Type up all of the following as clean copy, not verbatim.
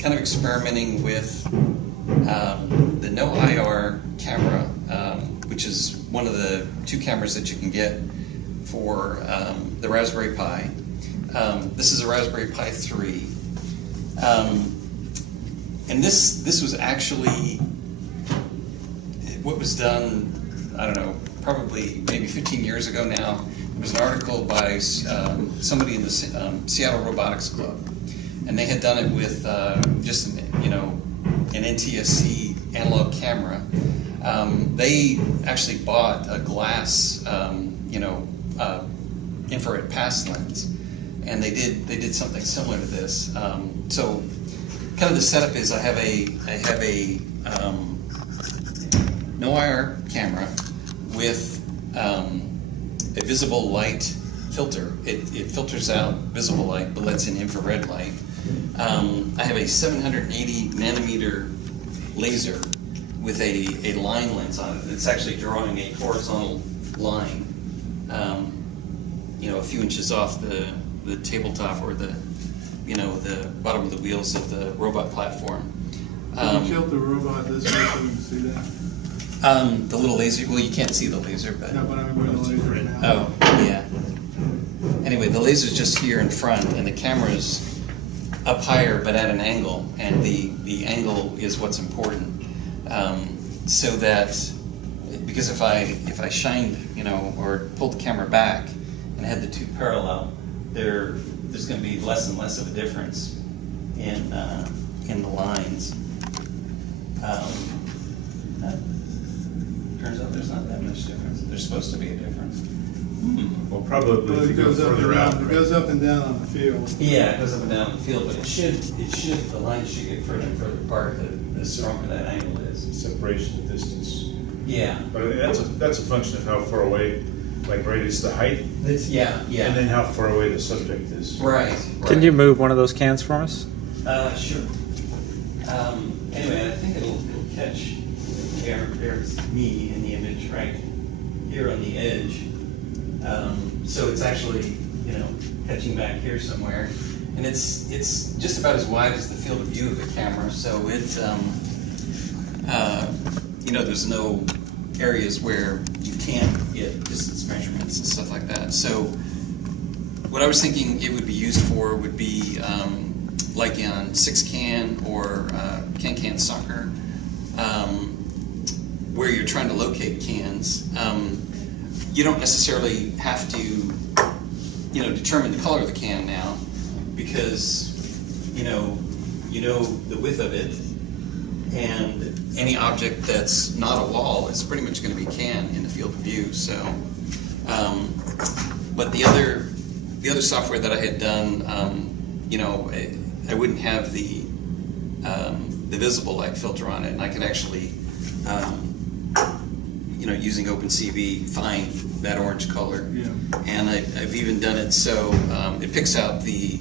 kind of experimenting with the NoIR camera, which is one of the 2 cameras that you can get for the Raspberry Pi. This is a Raspberry Pi 3. And this was actually what was done, I don't know, probably maybe 15 years ago now. There was an article by somebody in the Seattle Robotics Club, and they had done it with just an NTSC analog camera. They actually bought a glass, infrared pass lens, and they did something similar to this. So, kind of the setup is I have a NoIR camera with a visible light filter. It filters out visible light, but lets in infrared light. I have a 780 nanometer laser with a line lens on it. It's actually drawing a horizontal line, a few inches off the tabletop or the bottom of the wheels of the robot platform. Can you tilt the robot this way so we can see that? The little laser, well, you can't see the laser, but... No, but I'm going to laser it now. Oh, yeah. Anyway, the laser's just here in front, and the camera's up higher, but at an angle, and the angle is what's important. So that, because if I shined, or pulled the camera back and had the 2 parallel, there's going to be less and less of a difference in the lines. Turns out there's not that much difference. There's supposed to be a difference. Well, probably if It you go goes up and further down. out. It goes up and down on the field. Yeah, it goes up and down the field, but the lines should get further and further apart the stronger that angle is. Separation of distance. Yeah. But that's a function of how far away, like is the height, Yeah. and then how far away the subject is. Right. Can you move one of those cans for us? Sure. Anyway, I think it'll catch. There's me in the image right here on the edge. So it's actually, catching back here somewhere. And it's just about as wide as the field of view of the camera. So it's, there's no areas where you can't get distance measurements and stuff like that. So what I was thinking it would be used for would be like on 6-can or can soccer, where you're trying to locate cans. You don't necessarily have to, determine the color of the can now, because you know the width of it, and any object that's not a wall is pretty much going to be can in the field of view. So, but the other software that I had done, I wouldn't have the visible light filter on it, and I could actually, using OpenCV, find that orange color. Yeah. And I've even done it so it picks out the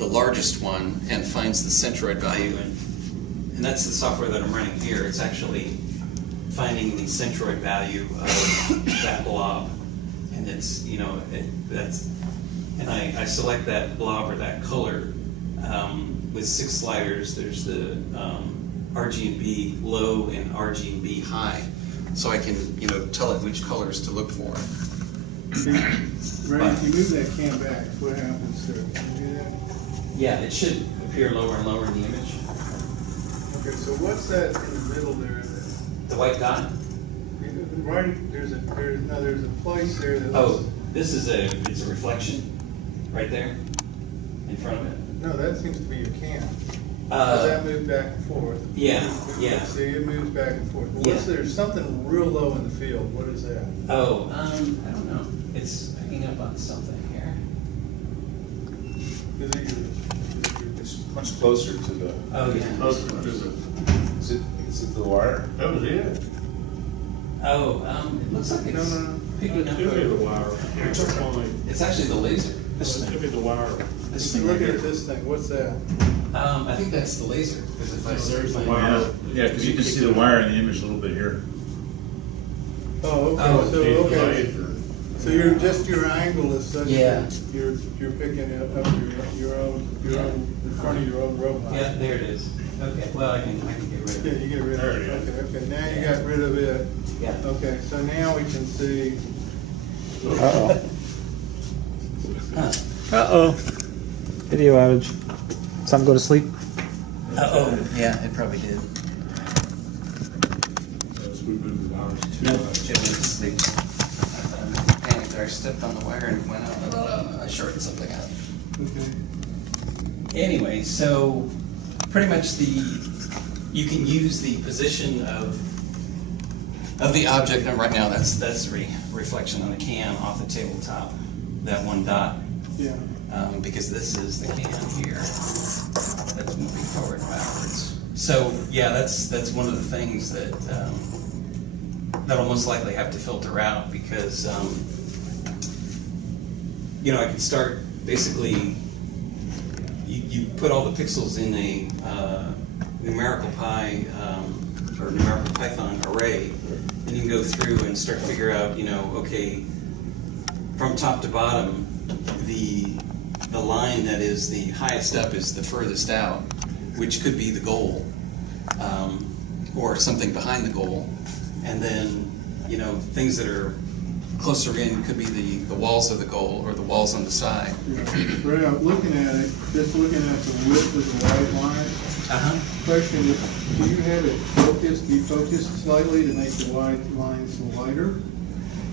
largest one and finds the centroid value, and that's the software that I'm running here. It's actually finding the centroid value of that blob, and it's and I select that blob or that color with 6 sliders. There's the RGB low and RGB high, so I can tell it which colors to look for. Right, if you move that can back, what happens to it? Can you do that? Yeah, it should appear lower and lower in the image. Okay, so what's that in the middle there? The white dot. Right, there's a place there that Oh, looks, this is it's a reflection right there in front of it. no, that seems to be a can. Does that move back and forth? Yeah. See, it moves back and forth. But Yeah. there's something real low in the field. What is that? Oh, I don't know. It's picking up on something here. Is it It's much closer to the. Oh, yeah. Is it the wire? Oh, yeah. Oh, it looks like it's No. picking It up. could be the wire. It's actually the laser. It could be the wire. This If you thing look right at here. this thing, what's that? I think that's the laser, because if I There's the my wire. Yeah, because you can see the wire in the image a little bit here. Oh, okay. Oh, So, okay. So you're, just your angle is such Yeah. that you're picking it up your own, in front of your own robot. Yeah, there it is. Okay, well, I can get rid of Yeah, it. you get rid There of it it, is. okay, now you got rid of it. Yeah. Okay, so now we can see, Uh-oh. Huh. Uh-oh. Video outage. Something go to sleep? Oh, yeah, it probably did. So we moved the hours to. No, Jim went to sleep. Panicked there, I stepped on the wire and it went out. I shorted something out. okay, Anyway, so pretty much you can use the position of the object, and right now that's reflection on the can off the tabletop, that one dot, yeah. because this is the can here that's moving forward and backwards. So yeah, that's one of the things that that'll most likely have to filter out, because I can start basically. You put all the pixels in a numerical pi or numerical Python array, and you can go through and start to figure out, okay, from top to bottom, the line that is the highest up is the furthest out, which could be the goal, or something behind the goal, and then things that are closer in could be the walls of the goal or the walls on the side. Right, I'm looking at it, just looking at the width of the white line. Question is, do you have it focused, defocused slightly to make the white lines lighter?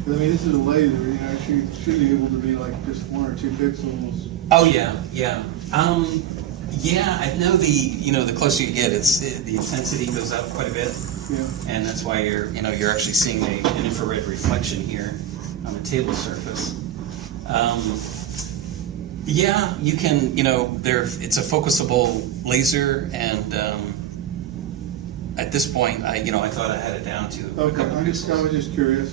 'Cause, I mean, this is a laser, actually it should be able to be like just 1 or 2 pixels. Oh yeah. I know the closer you get, the intensity goes up quite a bit, Yeah, and that's why you're actually seeing an infrared reflection here on the table surface. Yeah, you can. It's a focusable laser, and at this point, I thought I had it down to a okay, couple I was pixels. just curious.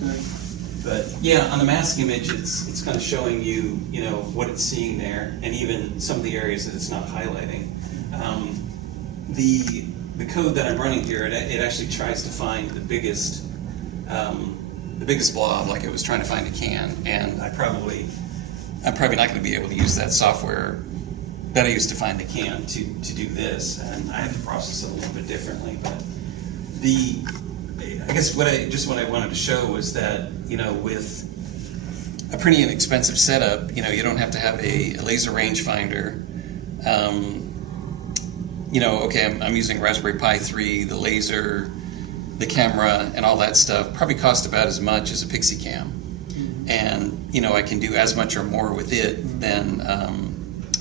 But yeah, on the mask image, it's kind of showing you, what it's seeing there, and even some of the areas that it's not highlighting. The code that I'm running here, it actually tries to find the biggest blob, like it was trying to find a can, and I'm probably not going to be able to use that software that I used to find the can to do this, and I have to process it a little bit differently. But I guess what I wanted to show was that, with a pretty inexpensive setup, you don't have to have a laser rangefinder. Okay, I'm using Raspberry Pi 3, the laser, the camera, and all that stuff. Probably cost about as much as a Pixie Can. And, I can do as much or more with it than,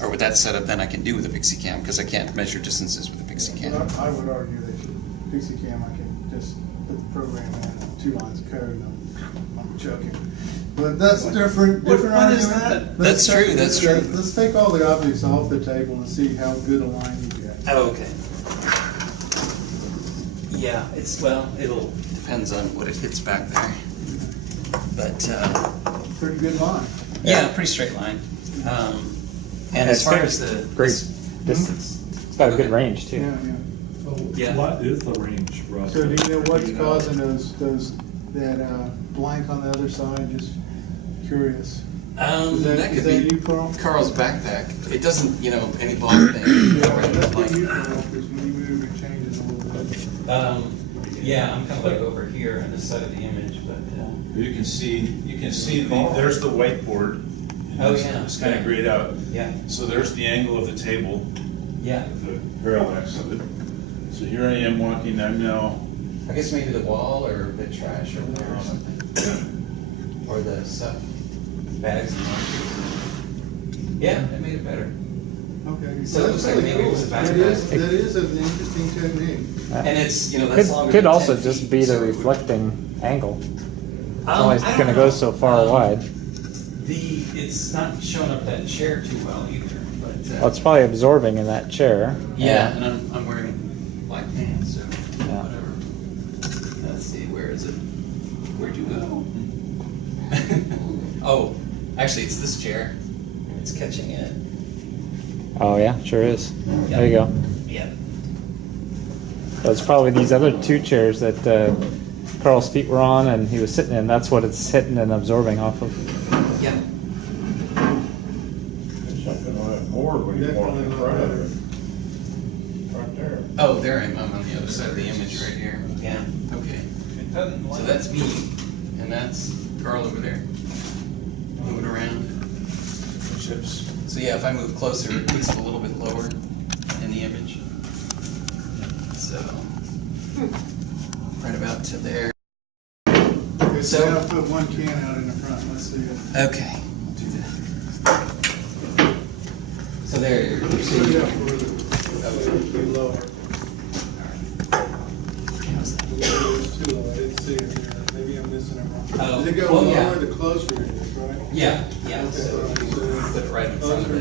or with that setup than I can do with a Pixie Can, because I can't measure distances with a Pixie Can. I would argue that Pixie Cam, I can just put the program in 2 lines of code, and I'm joking. But that's different What argument. is that? Let's That's true. Let's take all the objects off the table and see how good a line you get. Oh, okay. Yeah, it'll depends on what it hits back there. But, Pretty good line. yeah, pretty straight line. And as far as the... Great distance. It's got a good range, too. Yeah, yeah. Yeah. What is the range, Russ? So do you know what's causing that blank on the other side? Just curious. Is that could be you, Carl? Carl's backpack. It doesn't, any block thing. Yeah, that's what you, Carl, because when you move, it changes a little bit. Yeah, I'm kind of like over here on this side of the image, but... You can see there's the whiteboard. Oh, yeah. It's kind of grayed out. Yeah. So there's the angle of the table, Yeah. the parallax of it. So here I am walking, I'm now, I guess maybe the wall or the trash over there or something. Or the stuff, bags and boxes. Yeah, that made it better. Okay. So it looks like maybe it was a That backpack. is an interesting technique. And it's, that's longer Could than also 10 just feet, be the so it would- reflecting angle. It's only I don't going to go know. so far wide. It's not showing up that chair too well either, but. Well, it's probably absorbing in that chair. Yeah, and I'm wearing black pants, so Yeah. whatever. Let's see, where is it? Where'd you go? Oh, actually, it's this chair. It's catching it. Oh, yeah, sure is. Yeah. There you go. Yeah. So it's probably these other 2 chairs that Carl's feet were on and he was sitting in. That's what it's hitting and absorbing off of. Yeah. There's something on that board when you walk in Definitely front not of it. Right there. Oh, there I am. I'm on the other side of the image right here. Yeah. Okay. It doesn't So that's me, and that's Carl over there, moving around. Chips. So yeah, if I move closer, it makes it a little bit lower in the image. So, right about to there. Okay, So- so now put one can out in the front, let's see it. Okay, we'll do that. So there, you're Put it seeing. out further, so it'll be lower. How's that? It's too low, I didn't see it here, maybe I'm missing it wrong. Oh, Does it go well, yeah. lower the closer it is, right? Yeah, Okay, so all right, you so put it right in front of it.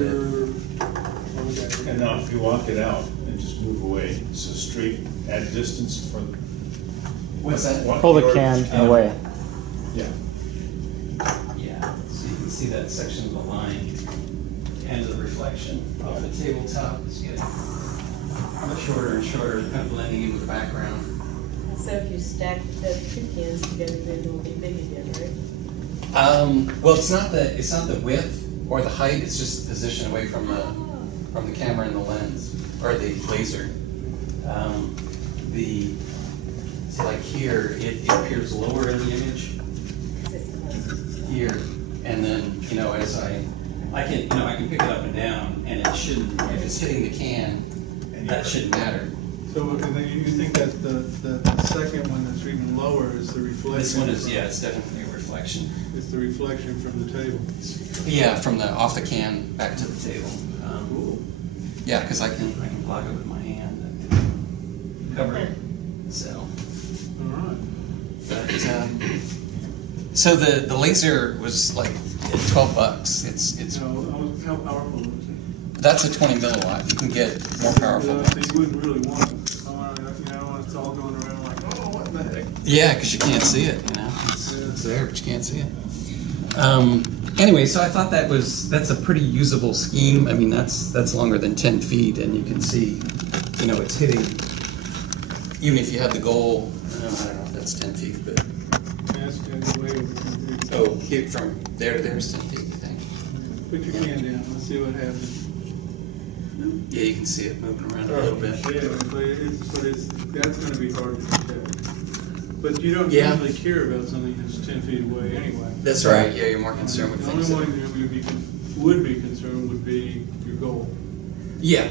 closer, And now if you walk it out and just move away, so straight at distance for. What's that? walk Pull the yard can can. away. Yeah. Yeah, so you can see that section of the line and the reflection of the tabletop is getting shorter and shorter, kind of blending in with the background. So if you stack the two cans together, then it'll be big again, right? Well, it's not the width or the height, it's just the position away from the camera and the lens, or the laser. So like here, it appears lower in the image, here, and then, as I can pick it up and down, and it shouldn't, if it's hitting the can, that shouldn't matter. So, and then you think that the second one that's even lower is the reflection? This one is, yeah, it's definitely a reflection. It's the reflection from the table. Yeah, from off the can back to the table. Yeah, because I can block it with my hand and cover it. So, All right. but so the laser was like $12. It's How powerful is it? that's a 20 milliwatt. You can get more powerful So ones. you wouldn't really want it. It's all going around like, oh, what the heck? Yeah, because you can't see it. It's there, but you can't see it. Anyway, so I thought that's a pretty usable scheme. I mean, that's longer than 10 feet, and you can see, it's hitting. Even if you had the goal, I don't know if that's 10 feet, but That's the way we can do it. oh, hit from there to there is 10 feet, I think. Put your can down, let's see what happens. Yeah, you can see it moving around a little bit. Yeah, that's gonna be hard to detect. But you don't Yeah. usually care about something that's 10 feet away anyway. That's right. Yeah, you're more concerned with The only things. one you would be concerned would be your goal. Yeah,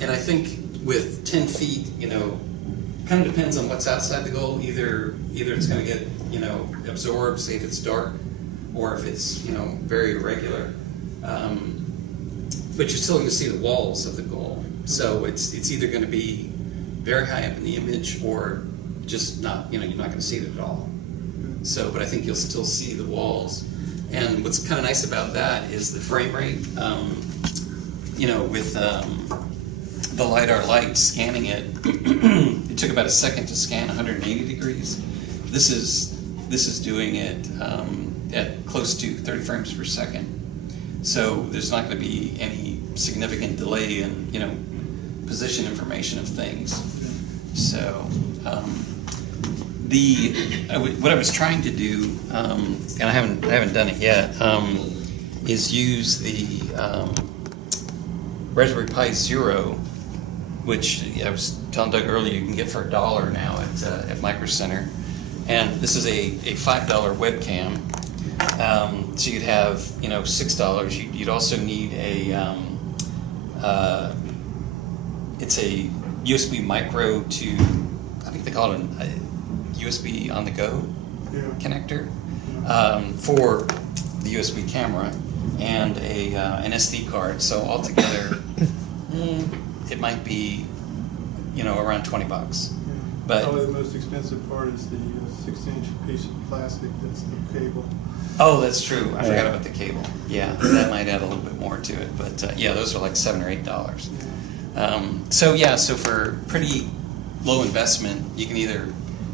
and I think with 10 feet, kind of depends on what's outside the goal. Either it's going to get absorbed, say if it's dark, or if it's very irregular. But you're still going to see the walls of the goal. So it's either going to be very high up in the image, or just not. You're not going to see it at all. So, but I think you'll still see the walls. And what's kind of nice about that is the frame rate. With the LiDAR light scanning it, it took about a second to scan 180 degrees. This is doing it at close to 30 frames per second. So there's not going to be any significant delay in position information of things. So what I was trying to do, and I haven't done it yet, is use the Raspberry Pi Zero, which I was telling Doug earlier you can get for $1 now at Micro Center, and this is a $5 webcam. So you'd have $6. You'd also need it's a USB micro to, I think they call it a USB on the go connector for the USB camera, and an SD card. So altogether, it might be around $20. But Probably the most expensive part is the 6-inch piece of plastic, that's the cable. oh, that's true. I forgot about the cable. Yeah, that might add a little bit more to it. But yeah, those are like $7 or $8. So for pretty low investment, you can either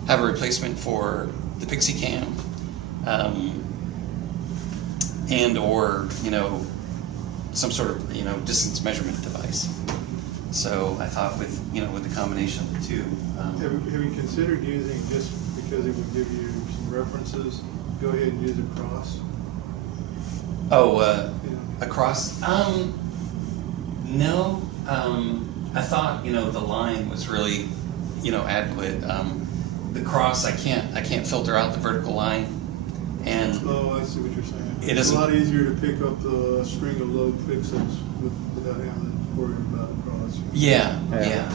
have a replacement for the Pixie Can, and or some sort of distance measurement device. So I thought with the combination of the two. Have you considered using, just because it would give you some references, go ahead and use a cross? Oh, Yeah. across? No. I thought, the line was really, adequate. The cross, I can't filter out the vertical line, and Oh, I see what you're saying. It It's a doesn't- lot easier to pick up the string of low pixels without having to worry about a cross. yeah. Yeah.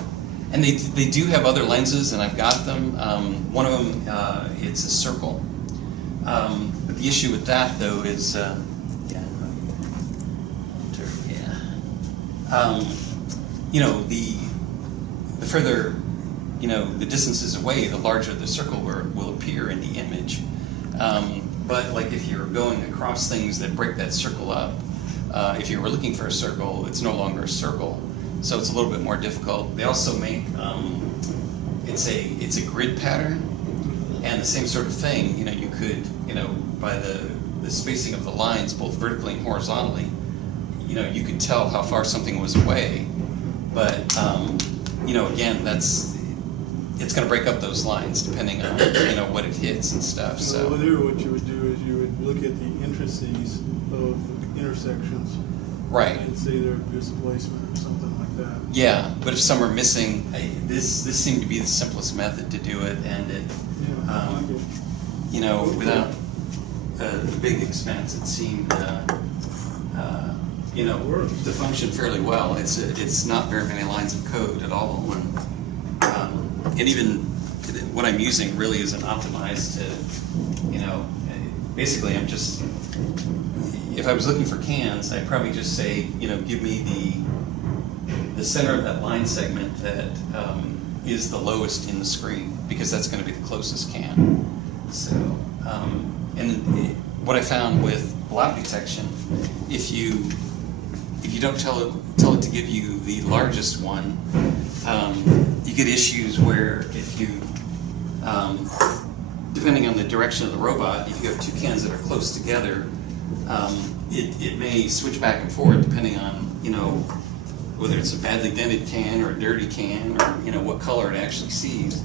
And they do have other lenses, and I've got them. One of them, it's a circle. But the issue with that, though, is, the further, the distances away, the larger the circle will appear in the image. But like if you're going across things that break that circle up, if you were looking for a circle, it's no longer a circle, so it's a little bit more difficult. They also make it's a grid pattern, and the same sort of thing. You could by the spacing of the lines, both vertically and horizontally, you could tell how far something was away. But again, it's going to break up those lines depending on what it hits and stuff. So So there, what you would do is you would look at the intrices of intersections right. and see their displacement or something like that. Yeah, but if some are missing, this seemed to be the simplest method to do it, and it, Yeah, I like it. without the big expense, it seemed, to function fairly well. It's not very many lines of code at all, and even what I'm using really isn't optimized to, basically I'm just, if I was looking for cans, I'd probably just say, give me the center of that line segment that is the lowest in the screen, because that's going to be the closest can. So, and what I found with blob detection, if you don't tell it to give you the largest one, you get issues where if you, depending on the direction of the robot, if you have two cans that are close together, it may switch back and forth depending on, whether it's a badly dented can or a dirty can, or, what color it actually sees,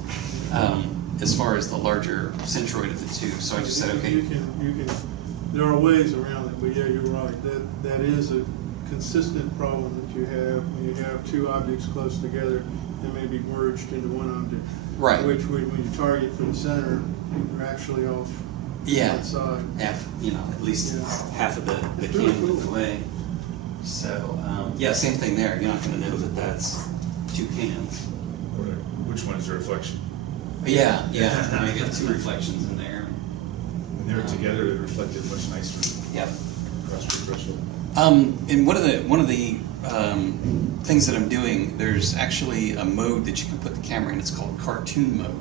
as far as the larger centroid of the two. So I just said, okay. You can, there are ways around it, but yeah, you're right. That is a consistent problem that you have when you have two objects close together that may be merged into one object. Right. Which when you target for the center, you're actually off Yeah. one side. Half, at least Yeah. half of the It's can really moved cool. away. So, same thing there. You're not going to know that that's two cans. Which one is the reflection? But yeah, now you get two reflections in there. When they're together, they reflected much nicer Yep. across the threshold. And one of the things that I'm doing, there's actually a mode that you can put the camera in. It's called cartoon mode,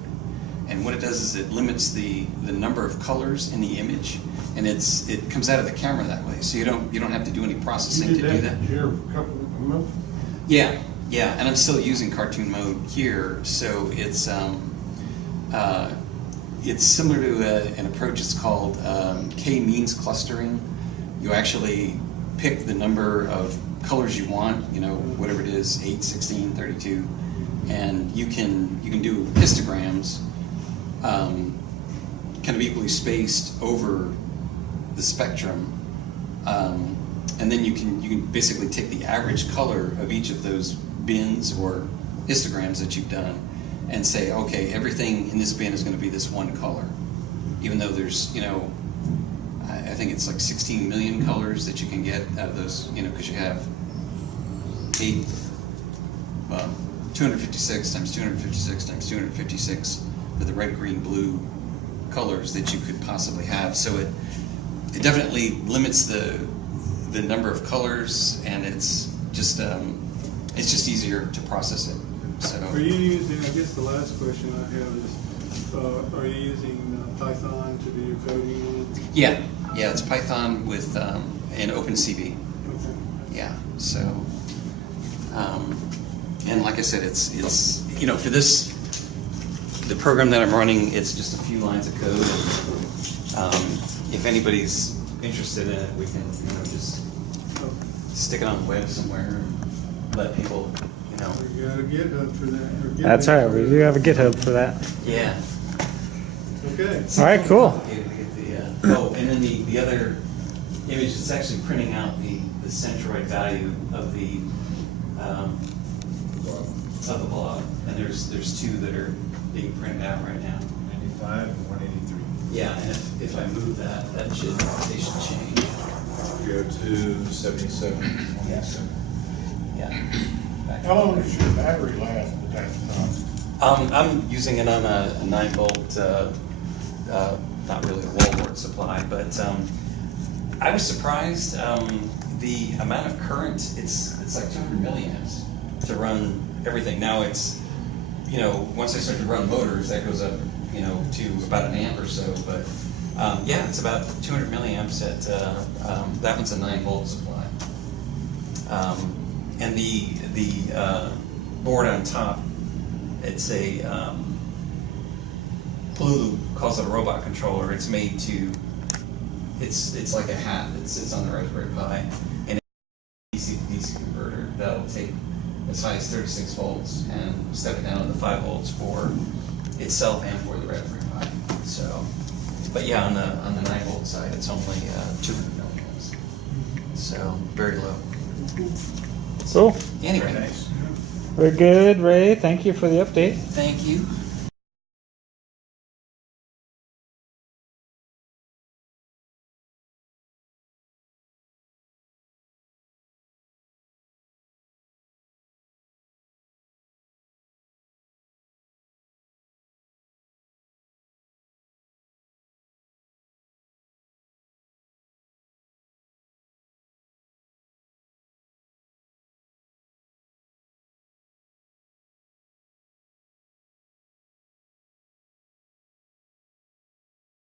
and what it does is it limits the number of colors in the image, and it comes out of the camera that way. So you don't have to do any processing to do that. Here a couple of months. Yeah, and I'm still using cartoon mode here, so it's similar to an approach. It's called k-means clustering. You actually pick the number of colors you want, whatever it is, 8, 16, 32, and you can do histograms kind of equally spaced over the spectrum, and then you can basically take the average color of each of those bins or histograms that you've done and say, okay, everything in this bin is going to be this one color, even though there's, I think it's like 16 million colors that you can get out of those, because you have 256 times 256 times 256 for the red, green, blue colors that you could possibly have. So it definitely limits the number of colors, and it's just easier to process it. So Are you using, I guess the last question I have is, are you using Python to do your coding on it? yeah, it's Python with an OpenCV. Okay. Yeah, so, and like I said, it's for this, the program that I'm running, it's just a few lines of code. If anybody's interested in it, we can, just stick it on the web somewhere and let people, We got a GitHub for that. or GitHub That's right. for We that. do have a GitHub for that. Yeah. Okay. All right, cool. And then the other image, it's actually printing out the centroid value of the blob. And there's two that are being printed out right now. 95 and 183. Yeah, and if I move that they should change. 302, 77, 27. Yeah. How long does your battery last at that time? I'm using it on a 9-volt, not really a wall board supply, but I was surprised the amount of current. It's like 200 milliamps to run everything. Now it's, once I start to run motors, that goes up, to about an amp or so. But yeah, it's about 200 milliamps at that one's a 9-volt supply. And the board on top, it's a Blue calls it a robot controller. It's made to, it's like a hat that sits on the Raspberry Pi, and it's a DC converter that'll take as high as 36 volts and step it down to the 5 volts for itself and for the Raspberry Pi. So, but yeah, on the 9-volt side, it's only 200 milliamps. So very low. Cool. Anyway, Very nice. We're good, Ray. Thank you for the update. thank you.